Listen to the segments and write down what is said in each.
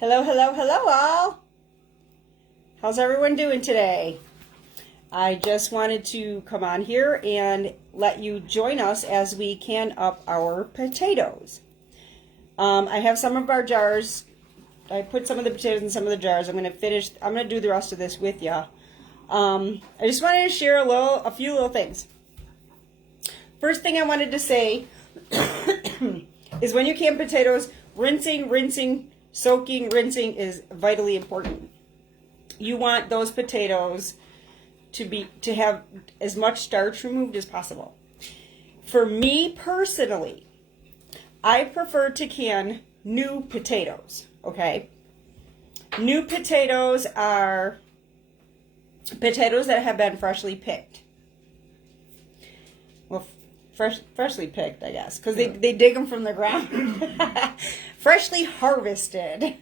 Hello, hello, hello all. How's everyone doing today? I just wanted to come on here and let you join us as we can up our potatoes. I have some of our jars. I put some of the potatoes in some of the jars. I'm going to do the rest of this with you. I just wanted to share a few little things. First thing I wanted to say is when you can potatoes, rinsing, soaking, rinsing is vitally important. You want those potatoes to have as much starch removed as possible. For me personally, I prefer to can new potatoes, okay? New potatoes are potatoes that have been freshly picked. Well, freshly picked, I guess, because they dig them from the ground. Freshly harvested.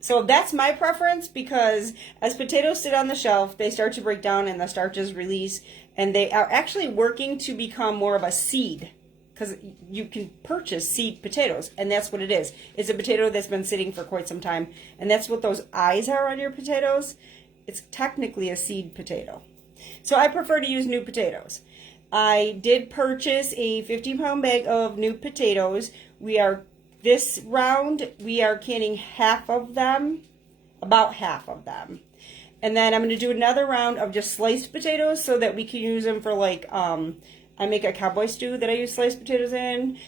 So that's my preference, because as potatoes sit on the shelf, they start to break down and the starches release, and they are actually working to become more of a seed, because you can purchase seed potatoes, and that's what it is. It's a potato that's been sitting for quite some time, and that's what those eyes are on your potatoes. It's technically a seed potato. So I prefer to use new potatoes. I did purchase a 50-pound bag of new potatoes. This round, we are canning half of them, about half of them. And then I'm going to do another round of just sliced potatoes so that we can use them for I make a cowboy stew that I use sliced potatoes in,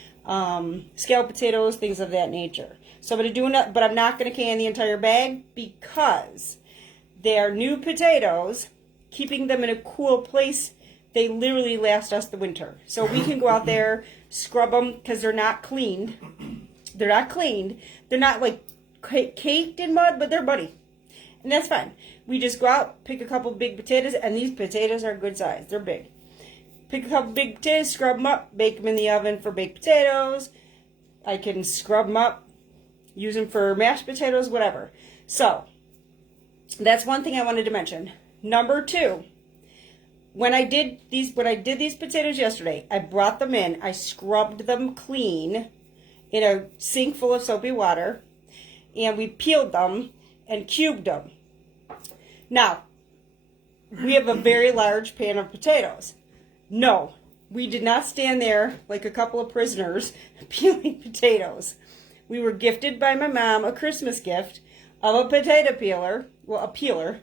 scalloped potatoes, things of that nature. So I'm going to do enough, but I'm not going to can the entire bag because they are new potatoes. Keeping them in a cool place, they literally last us the winter. So we can go out there, scrub them because they're not cleaned. They're not cleaned. They're not like caked in mud, but they're muddy. And that's fine. We just go out, pick a couple big potatoes, and these potatoes are good size. They're big. Pick a couple big potatoes, scrub them up, bake them in the oven for baked potatoes. I can scrub them up, use them for mashed potatoes, whatever. So, that's one thing I wanted to mention. Number two, when I did these potatoes yesterday, I brought them in, I scrubbed them clean in a sink full of soapy water, and we peeled them and cubed them. Now, we have a very large pan of potatoes. No, we did not stand there like a couple of prisoners peeling potatoes. We were gifted by my mom a Christmas gift of a potato peeler, a peeler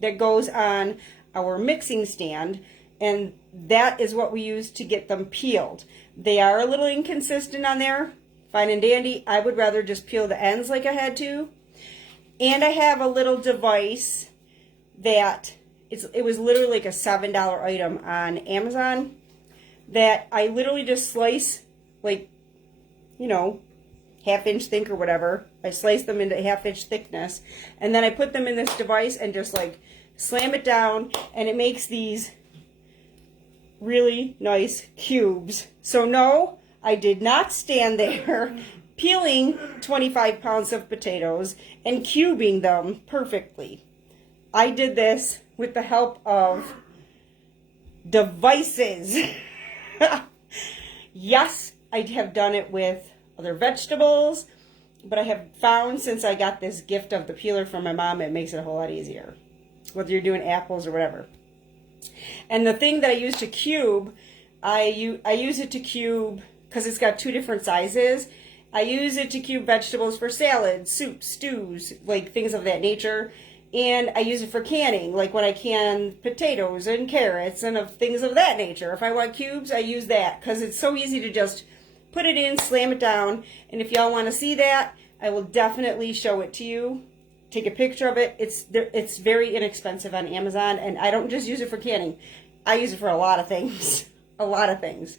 that goes on our mixing stand, and that is what we use to get them peeled. They are a little inconsistent on there. Fine and dandy. I would rather just peel the ends like I had to. And I have a little device that it was literally like a $7 item on Amazon that I literally just slice, like, half-inch thick or whatever. I slice them into half-inch thickness, and then I put them in this device and just like slam it down, and it makes these really nice cubes. So no, I did not stand there peeling 25 pounds of potatoes and cubing them perfectly. I did this with the help of devices. Yes, I have done it with other vegetables, but I have found since I got this gift of the peeler from my mom, it makes it a whole lot easier, whether you're doing apples or whatever. And the thing that I use to cube, I use it to cube because it's got two different sizes. I use it to cube vegetables for salads, soups, stews, like things of that nature. And I use it for canning, like when I can potatoes and carrots and things of that nature. If I want cubes, I use that because it's so easy to just put it in, slam it down. And if y'all want to see that, I will definitely show it to you. Take a picture of it. It's very inexpensive on Amazon, and I don't just use it for canning. I use it for a lot of things. A lot of things.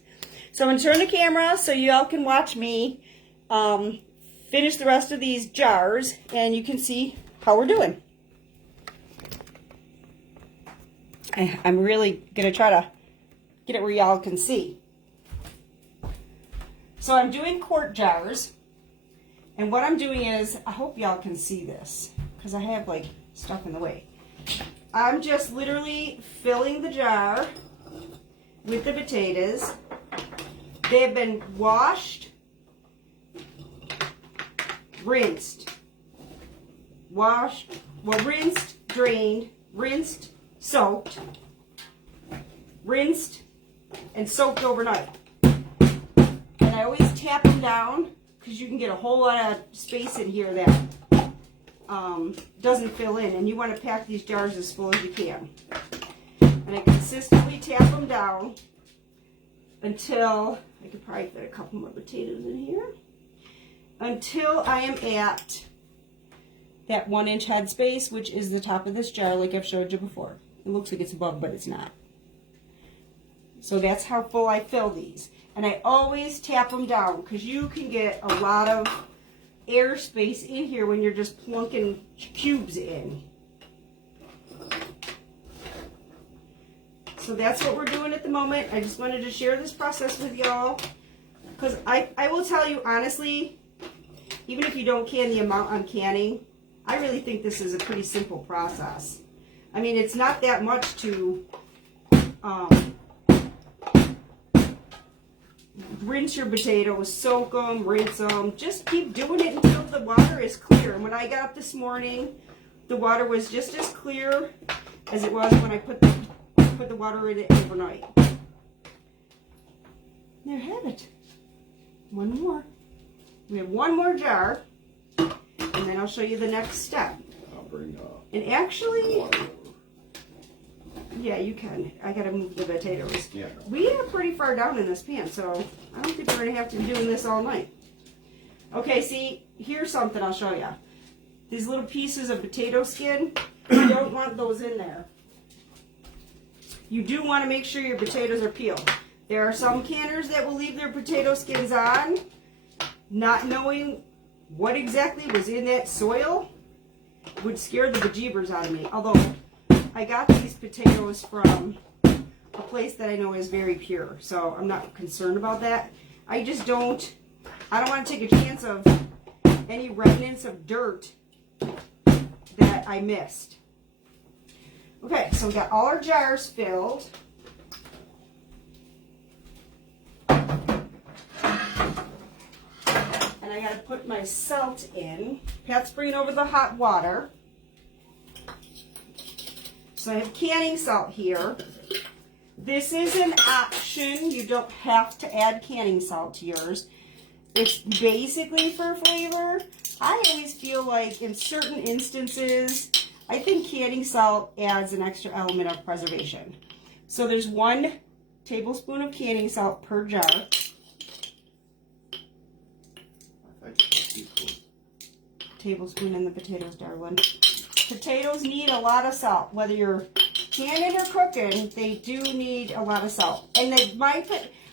So I'm going to turn the camera so y'all can watch me finish the rest of these jars, and you can see how we're doing. I'm really going to try to get it where y'all can see. So I'm doing quart jars, and what I'm doing is, I hope y'all can see this, because I have like stuff in the way. I'm just literally filling the jar with the potatoes. They have been washed, rinsed, washed, well, rinsed, drained, rinsed, soaked, rinsed, and soaked overnight. And I always tap them down because you can get a whole lot of space in here that doesn't fill in, and you want to pack these jars as full as you can. And I consistently tap them down until, I could probably fit a couple more potatoes in here, until I am at that 1-inch head space, which is the top of this jar like I've showed you before. It looks like it's above, but it's not. So that's how full I fill these. And I always tap them down because you can get a lot of air space in here when you're just plunking cubes in. So that's what we're doing at the moment. I just wanted to share this process with y'all because I will tell you honestly, even if you don't can the amount I'm canning, I really think this is a pretty simple process. I mean, it's not that much to rinse your potatoes, soak them, rinse them. Just keep doing it until the water is clear. And when I got up this morning, the water was just as clear as it was when I put the water in it overnight. There you have it. One more. We have one more jar, and then I'll show you the next step. I'll bring and actually, water. yeah, you can. I gotta move the potatoes. Yeah. We are pretty far down in this pan, so I don't think we're gonna have to be doing this all night. Okay, see, here's something I'll show you. These little pieces of potato skin, you don't want those in there. You do want to make sure your potatoes are peeled. There are some canners that will leave their potato skins on, not knowing what exactly was in that soil. Would scare the bejeebers out of me. Although I got these potatoes from a place that I know is very pure, so I'm not concerned about that. I don't want to take a chance of any remnants of dirt that I missed. Okay, so we got all our jars filled. And I gotta put my salt in. Pat's bringing over the hot water. So I have canning salt here. This is an option. You don't have to add canning salt to yours. It's basically for flavor. I always feel like in certain instances, I think canning salt adds an extra element of preservation. So there's 1 tablespoon of canning salt per jar. Tablespoon in the potatoes, darling. Potatoes need a lot of salt. Whether you're canning or cooking, they do need a lot of salt. And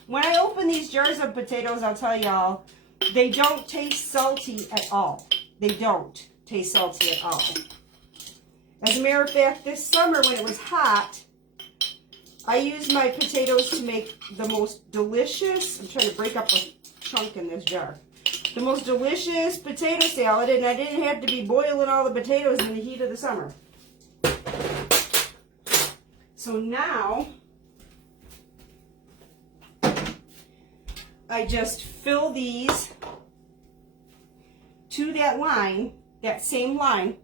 when I open these jars of potatoes, I'll tell y'all, they don't taste salty at all. They don't taste salty at all. As a matter of fact, this summer when it was hot, I used my potatoes to make the most delicious, I'm trying to break up a chunk in this jar, the most delicious potato salad, and I didn't have to be boiling all the potatoes in the heat of the summer. So now, I just fill these to that line, that same line.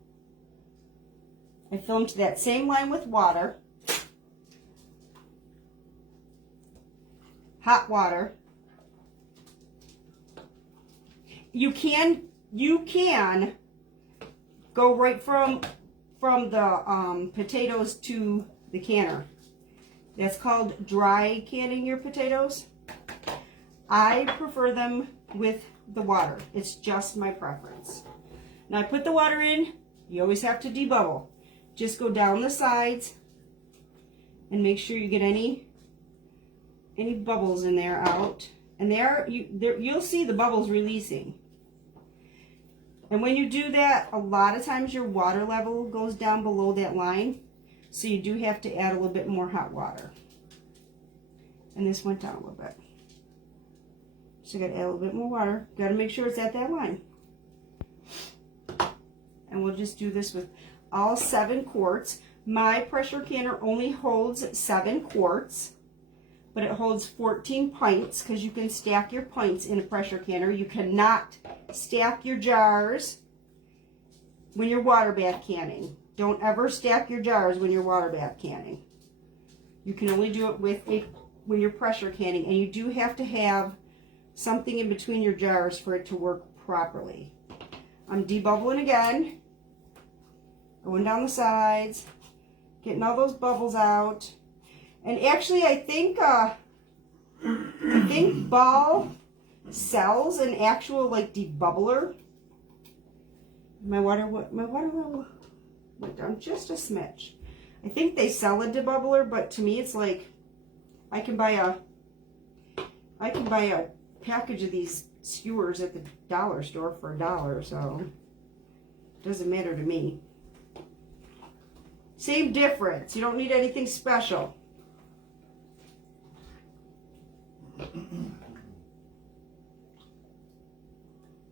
I fill them to that same line with water, hot water. You can go right from the potatoes to the canner. That's called dry canning your potatoes. I prefer them with the water. It's just my preference. Now I put the water in. You always have to debubble. Just go down the sides and make sure you get any bubbles in there out. And you'll see the bubbles releasing. And when you do that, a lot of times your water level goes down below that line. So you do have to add a little bit more hot water. And this went down a little bit. So you got to add a little bit more water. Got to make sure it's at that line. And we'll just do this with all 7 quarts. My pressure canner only holds 7 quarts, but it holds 14 pints because you can stack your pints in a pressure canner. You cannot stack your jars when you're water bath canning. Don't ever stack your jars when you're water bath canning. You can only do it when you're pressure canning, and you do have to have something in between your jars for it to work properly. I'm debubbling again, going down the sides, getting all those bubbles out. And actually, I think Ball sells an actual like debubbler. My water will went down just a smidge. I think they sell a debubbler, but to me it's like I can buy a package of these skewers at the dollar store for $1, so it doesn't matter to me. Same difference. You don't need anything special.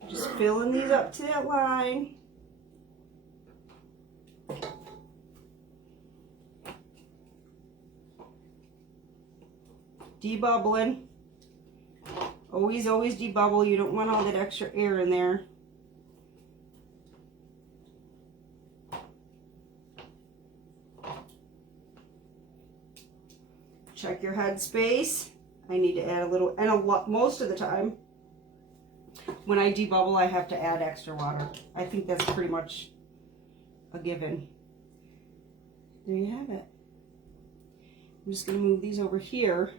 Just filling these up to that line. Debubbling. Always debubble. You don't want all that extra air in there. Check your head space. I need to add a little, and a lot, most of the time when I debubble I have to add extra water. I think that's pretty much a given. There you have it. I'm just going to move these over here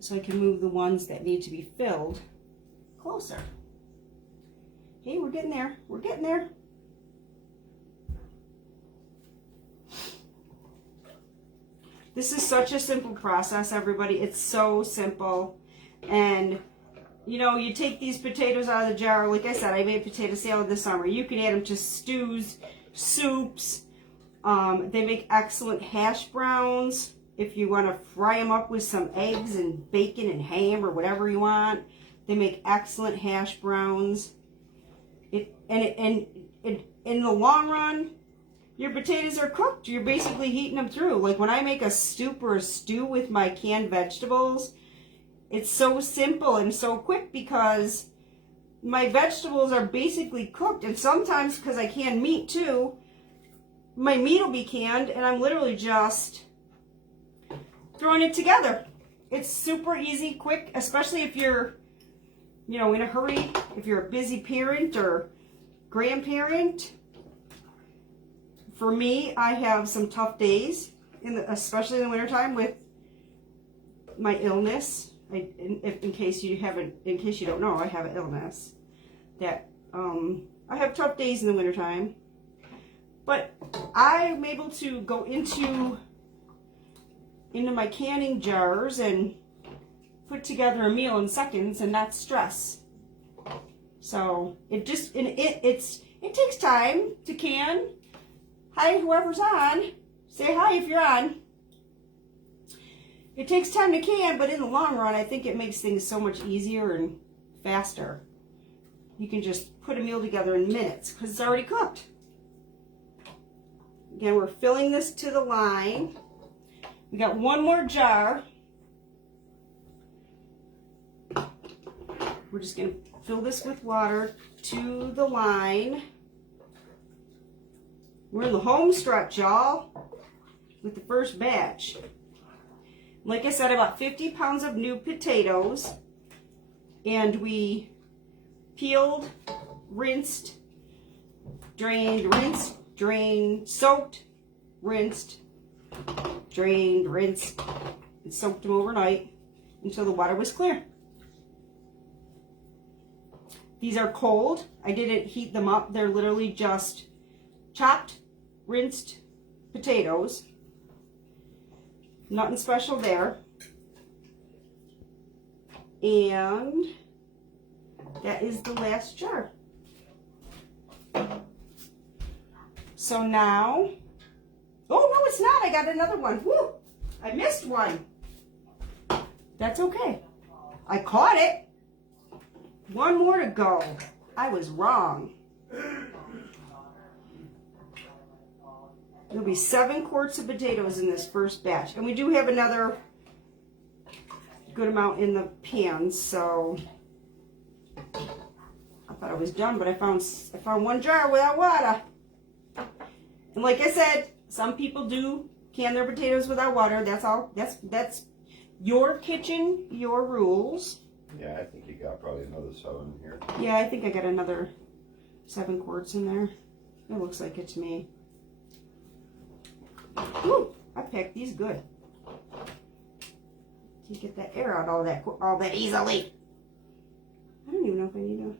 so I can move the ones that need to be filled closer. Hey, we're getting there. We're getting there. This is such a simple process, everybody. It's so simple. And, you know, you take these potatoes out of the jar. Like I said, I made potato salad this summer. You can add them to stews, soups. They make excellent hash browns. If you want to fry them up with some eggs and bacon and ham or whatever you want, they make excellent hash browns. In the long run, your potatoes are cooked. You're basically heating them through. Like when I make a soup or a stew with my canned vegetables, it's so simple and so quick because my vegetables are basically cooked. And sometimes, because I can meat too, my meat will be canned and I'm literally just throwing it together. It's super easy, quick, especially if you're, you know, in a hurry, if you're a busy parent or grandparent. For me, I have some tough days, especially in the wintertime with my illness. In case you don't know, I have an illness that I have tough days in the wintertime. But I'm able to go into my canning jars and put together a meal in seconds and not stress. So it takes time to can. Hi, whoever's on. Say hi if you're on. It takes time to can, but in the long run, I think it makes things so much easier and faster. You can just put a meal together in minutes because it's already cooked. Again, we're filling this to the line. We got one more jar. We're just going to fill this with water to the line. We're in the home stretch, y'all, with the first batch. Like I said, I bought 50 pounds of new potatoes, and we peeled, rinsed, drained, rinsed, drained, soaked, rinsed, drained, rinsed, and soaked them overnight until the water was clear. These are cold. I didn't heat them up. They're literally just chopped, rinsed potatoes. Nothing special there. And that is the last jar. So now, oh no, it's not. I got another one. Woo! I missed one. That's okay. I caught it. One more to go. I was wrong. There'll be 7 quarts of potatoes in this first batch. And we do have another good amount in the pans, so I thought I was done, but I found one jar without water. And like I said, some people do can their potatoes without water. That's all. That's your kitchen, your rules. Yeah, I think you got probably another 7 here. Yeah, I think I got another 7 quarts in there. It looks like it to me. Ooh, I packed these good. Can't get that air out all that easily. I don't even know if I need to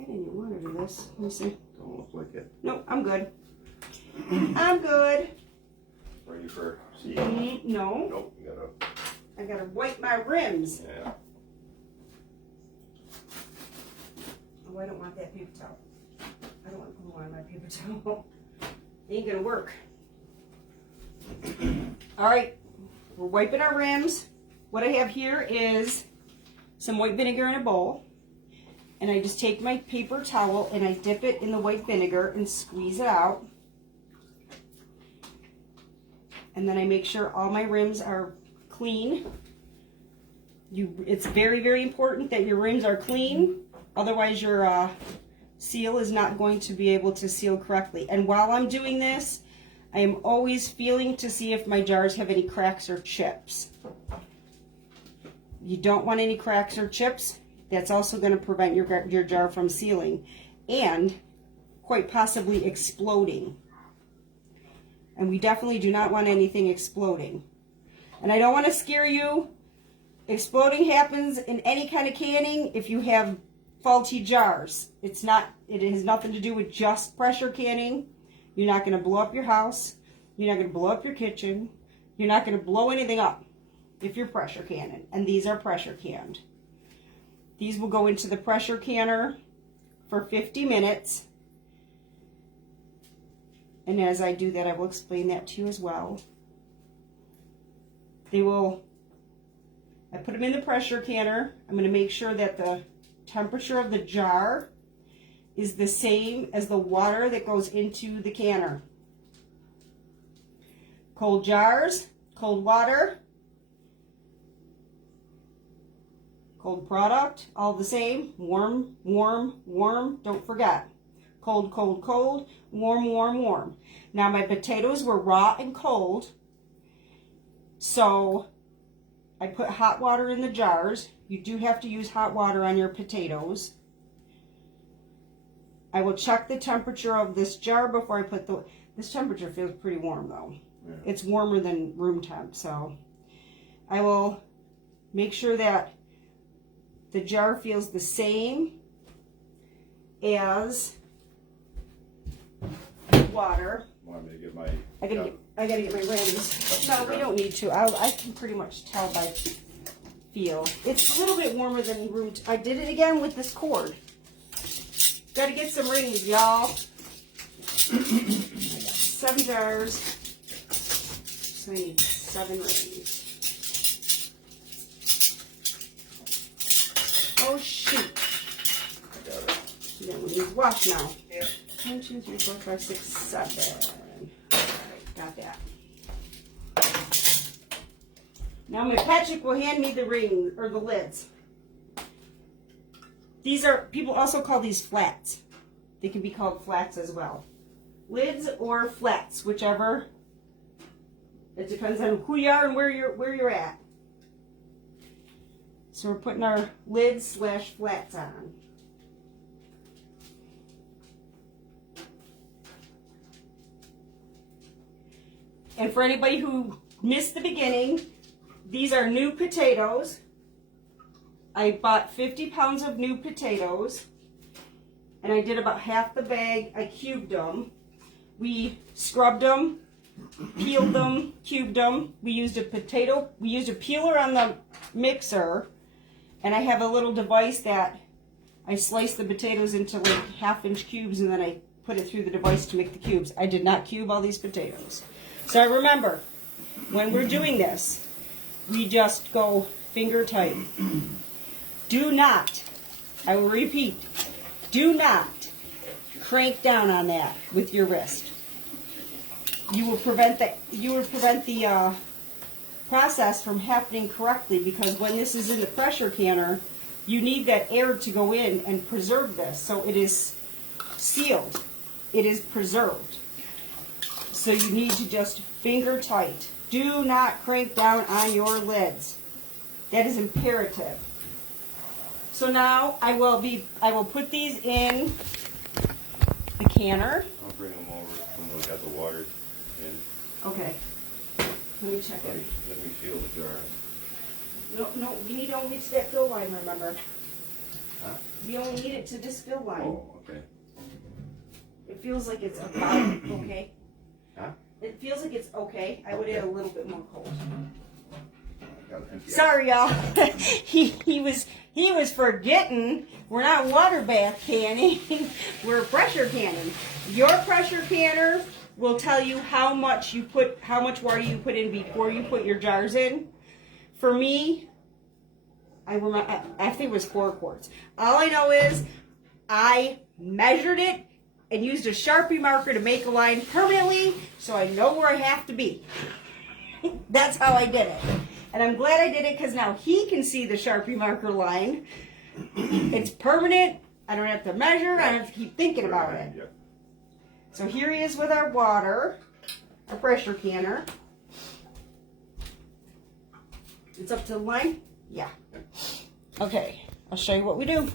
add any water to this. Let me see. Don't look like it. Nope, I'm good. I'm good. Ready for see? No. Nope, you gotta. I gotta wipe my rims. Yeah. Oh, I don't want that paper towel. I don't want glue on my paper towel. Ain't gonna work. All right, we're wiping our rims. What I have here is some white vinegar in a bowl. And I just take my paper towel and I dip it in the white vinegar and squeeze it out. And then I make sure all my rims are clean. It's very, very important that your rims are clean. Otherwise your seal is not going to be able to seal correctly. And while I'm doing this, I am always feeling to see if my jars have any cracks or chips. You don't want any cracks or chips. That's also going to prevent your jar from sealing and quite possibly exploding. And we definitely do not want anything exploding. And I don't want to scare you. Exploding happens in any kind of canning if you have faulty jars. It has nothing to do with just pressure canning. You're not going to blow up your house. You're not going to blow up your kitchen. You're not going to blow anything up if you're pressure canning. And these are pressure canned. These will go into the pressure canner for 50 minutes. And as I do that, I will explain that to you as well. I put them in the pressure canner. I'm going to make sure that the temperature of the jar is the same as the water that goes into the canner. Cold jars, cold water, cold product, all the same. Warm, warm, warm. Don't forget. Cold, cold, cold. Warm, warm, warm. Now my potatoes were raw and cold. So I put hot water in the jars. You do have to use hot water on your potatoes. I will check the temperature of this jar before I put this temperature feels pretty warm though. Yeah. It's warmer than room temp, so I will make sure that the jar feels the same as water. Want me to get my... I gotta get my rims. No, we don't need to. I can pretty much tell by feel. It's a little bit warmer than room temp. I did it again with this cord. Gotta get some rings, y'all. I got 7 jars. So I need 7 rings. Oh shoot. I got it. Then we need to wash now. Yep. 1, 2, 3, 4, 5, 6, 7. Alright, got that. Now my Patrick will hand me the ring or the lids. These are, people also call these flats. They can be called flats as well. Lids or flats, whichever. It depends on who you are and where you're at. So we're putting our lids / flats on. And for anybody who missed the beginning, these are new potatoes. I bought 50 pounds of new potatoes, and I did about half the bag. I cubed them. We scrubbed them, peeled them, cubed them. We used a peeler on the mixer, and I have a little device that I slice the potatoes into like 1/2-inch cubes, and then I put it through the device to make the cubes. I did not cube all these potatoes. So remember, when we're doing this, we just go finger tight. Do not, I will repeat, do not crank down on that with your wrist. You will prevent the process from happening correctly, because when this is in the pressure canner, you need that air to go in and preserve this, so it is sealed. It is preserved. So you need to just finger tight. Do not crank down on your lids. That is imperative. So now I will put these in a canner. I'll bring them over when we got the water in. Okay. Let me check it. Let me feel the jar. No, you need to only reach that fill line, remember. Huh? You only need it to this fill line. Oh, okay. It feels like it's about okay. Huh? It feels like it's okay. I would add a little bit more cold. Empty. Sorry, y'all. he was forgetting we're not water bath canning. We're pressure canning. Your pressure canner will tell you how much water you put in before you put your jars in. For me, I think it was 4 quarts. All I know is I measured it and used a Sharpie marker to make a line permanently so I know where I have to be. That's how I did it. And I'm glad I did it because now he can see the Sharpie marker line. It's permanent. I don't have to measure. I don't have to keep thinking about it. Yeah. So here he is with our water, our pressure canner. It's up to the line? Yeah. Okay, I'll show you what we do.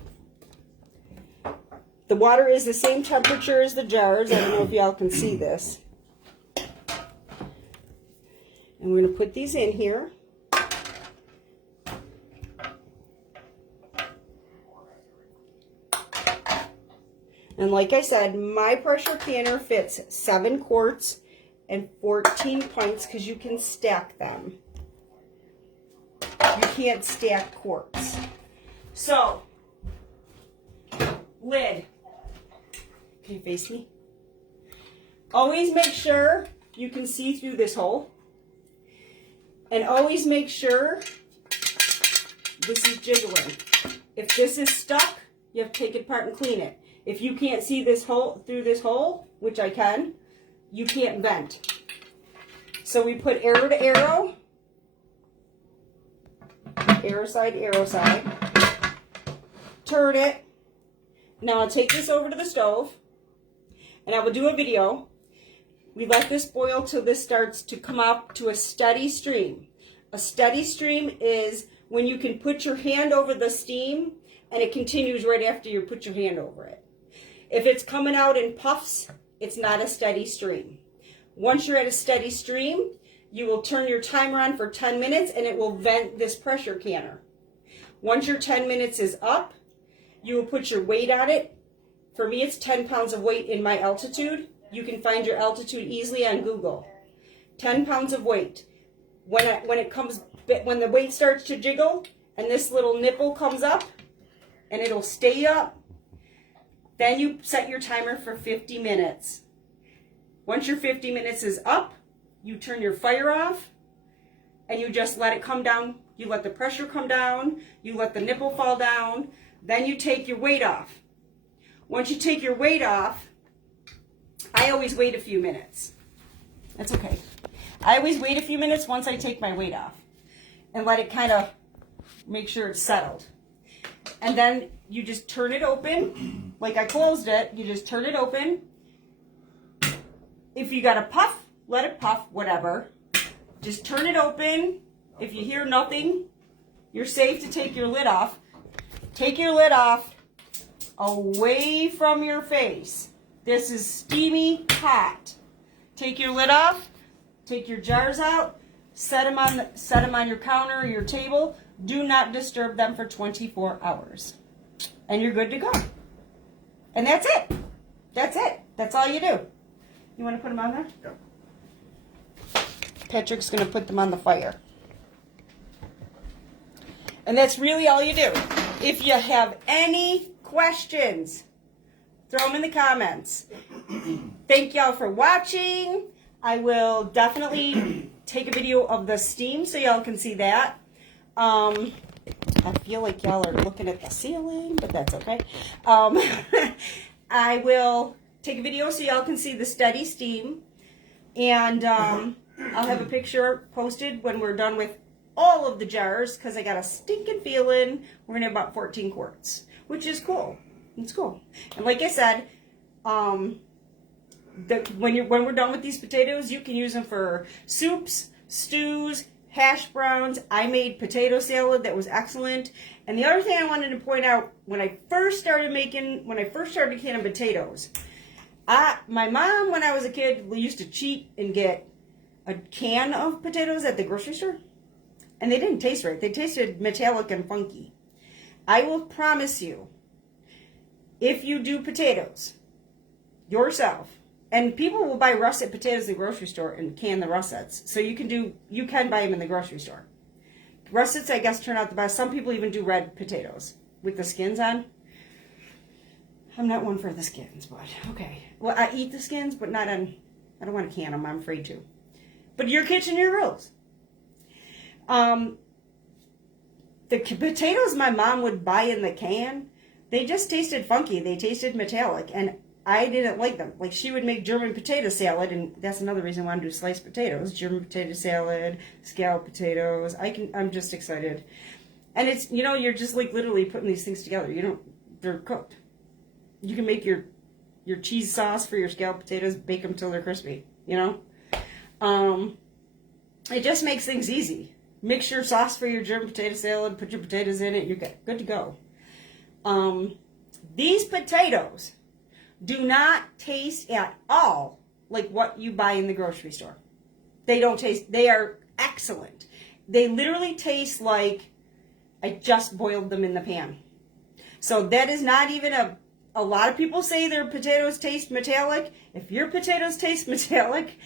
The water is the same temperature as the jars. I don't know if y'all can see this. And we're going to put these in here. And like I said, my pressure canner fits 7 quarts and 14 pints because you can stack them. You can't stack quarts. So, lid. Can you face me? Always make sure you can see through this hole. And always make sure this is jiggling. If this is stuck, you have to take it apart and clean it. If you can't see this hole through this hole, which I can, you can't vent. So we put arrow to arrow, arrow side, turn it. Now I'll take this over to the stove and I will do a video. We let this boil till this starts to come up to a steady stream. A steady stream is when you can put your hand over the steam and it continues right after you put your hand over it. If it's coming out in puffs, it's not a steady stream. Once you're at a steady stream, you will turn your timer on for 10 minutes and it will vent this pressure canner. Once your 10 minutes is up, you will put your weight on it. For me, it's 10 pounds of weight in my altitude. You can find your altitude easily on Google. 10 pounds of weight. When the weight starts to jiggle and this little nipple comes up and it'll stay up, then you set your timer for 50 minutes. Once your 50 minutes is up, you turn your fire off and you just let it come down. You let the pressure come down. You let the nipple fall down. Then you take your weight off. Once you take your weight off, I always wait a few minutes. That's okay. I always wait a few minutes once I take my weight off and let it kind of make sure it's settled. And then you just turn it open. Like I closed it, you just turn it open. If you got a puff, let it puff, whatever. Just turn it open. If you hear nothing, you're safe to take your lid off. Take your lid off away from your face. This is steamy hot. Take your lid off. Take your jars out. Set them on your counter or your table. Do not disturb them for 24 hours. And you're good to go. And that's it. That's it. That's all you do. You want to put them on there? Yeah. Patrick's going to put them on the fire. And that's really all you do. If you have any questions, throw them in the comments. Thank y'all for watching. I will definitely take a video of the steam so y'all can see that. I feel like y'all are looking at the ceiling, but that's okay. I will take a video so y'all can see the steady steam. And I'll have a picture posted when we're done with all of the jars because I got a stinking feeling we're going to have about 14 quarts, which is cool. It's cool. And like I said, when we're done with these potatoes, you can use them for soups, stews, hash browns. I made potato salad that was excellent. And the other thing I wanted to point out, when I first started canning potatoes, my mom, when I was a kid, used to cheat and get a can of potatoes at the grocery store. And they didn't taste right. They tasted metallic and funky. I will promise you, if you do potatoes yourself, and people will buy russet potatoes at the grocery store and can the russets. So you can buy them in the grocery store. Russets, I guess, turn out the best. Some people even do red potatoes with the skins on. I'm not one for the skins, but okay. Well, I eat the skins, but I don't want to can them. I'm afraid to. But your kitchen, your rules. The potatoes my mom would buy in the can, they just tasted funky. They tasted metallic, and I didn't like them. Like, she would make German potato salad, and that's another reason I want to do sliced potatoes. German potato salad, scalloped potatoes. I'm just excited. And it's, you're just like literally putting these things together. They're cooked. You can make your cheese sauce for your scalloped potatoes, bake them till they're crispy, It just makes things easy. Mix your sauce for your German potato salad, put your potatoes in it, you're good to go. These potatoes do not taste at all like what you buy in the grocery store. They don't taste, they are excellent. They literally taste like I just boiled them in the pan. So that is not even a lot of people say their potatoes taste metallic. If your potatoes taste metallic,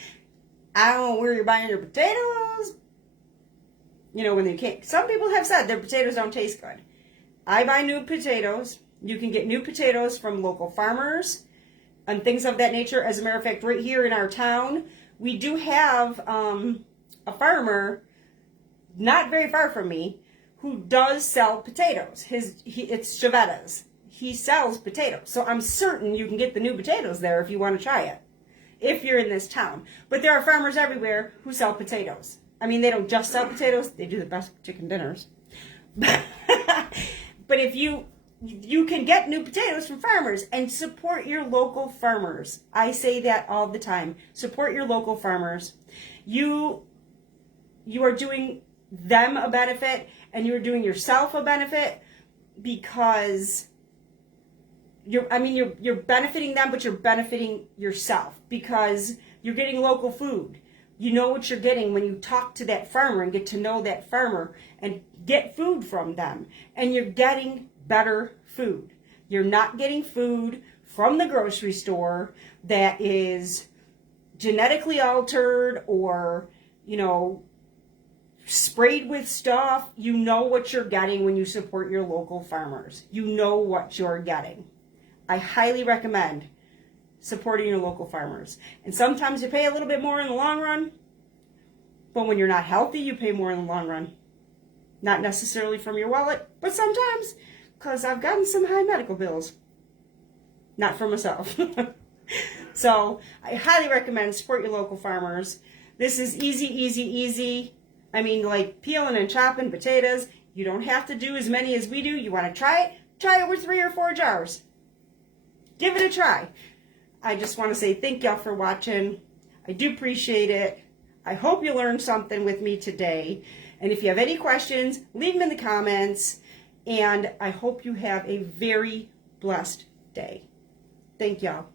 I don't know where you're buying your potatoes. When they can't. Some people have said their potatoes don't taste good. I buy new potatoes. You can get new potatoes from local farmers and things of that nature. As a matter of fact, right here in our town, we do have a farmer, not very far from me, who does sell potatoes. It's Chevetta's. He sells potatoes. So I'm certain you can get the new potatoes there if you want to try it, if you're in this town. But there are farmers everywhere who sell potatoes. I mean, they don't just sell potatoes. They do the best chicken dinners. But if you can get new potatoes from farmers, and support your local farmers. I say that all the time. Support your local farmers. You are doing them a benefit, and you are doing yourself a benefit, because you're benefiting them, but you're benefiting yourself, because you're getting local food. You know what you're getting when you talk to that farmer and get to know that farmer and get food from them. And you're getting better food. You're not getting food from the grocery store that is genetically altered or, sprayed with stuff. You know what you're getting when you support your local farmers. You know what you're getting. I highly recommend supporting your local farmers. And sometimes you pay a little bit more in the long run, but when you're not healthy, you pay more in the long run. Not necessarily from your wallet, but sometimes, because I've gotten some high medical bills. Not for myself. So I highly recommend support your local farmers. This is easy, easy, easy. I mean, like peeling and chopping potatoes. You don't have to do as many as we do. You want to try it? Try it with 3 or 4 jars. Give it a try. I just want to say thank y'all for watching. I do appreciate it. I hope you learned something with me today. And if you have any questions, leave them in the comments. And I hope you have a very blessed day. Thank y'all.